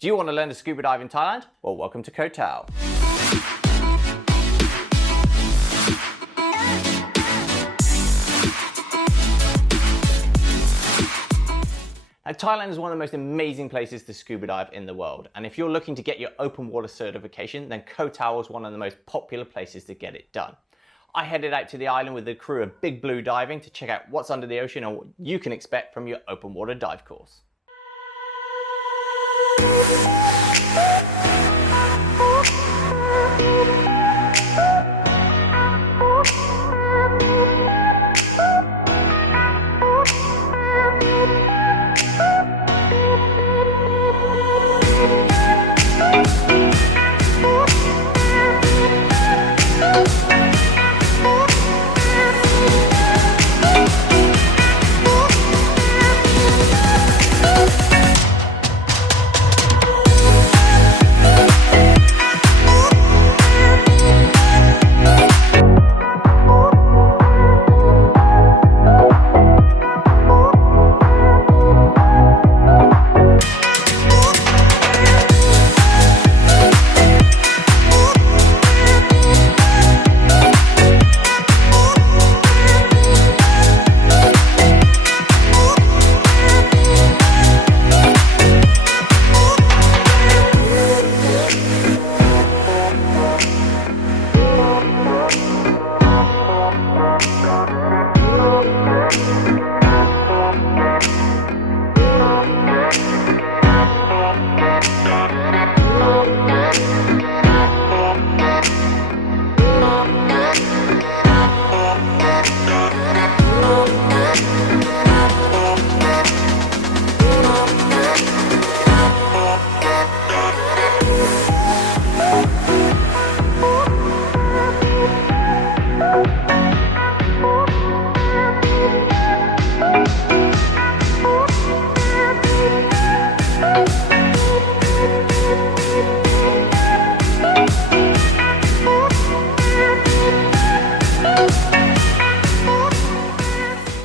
Do you want to learn to scuba dive in Thailand? Well, welcome to Koh Tao. Now, Thailand is one of the most amazing places to scuba dive in the world, and if you're looking to get your open water certification, then Koh Tao is one of the most popular places to get it done. I headed out to the island with the crew of Big Blue Diving to check out what's under the ocean and what you can expect from your open water dive course.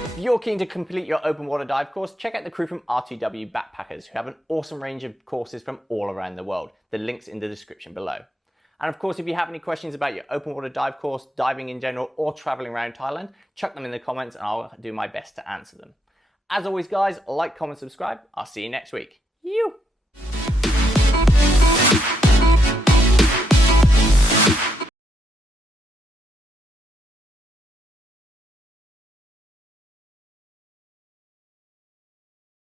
If you're keen to complete your open water dive course, check out the crew from RTW Backpackers, who have an awesome range of courses from all around the world. The link's in the description below. And of course, if you have any questions about your open water dive course, diving in general, or traveling around Thailand, chuck them in the comments and I'll do my best to answer them. As always guys, like, comment, subscribe. I'll see you next week. You.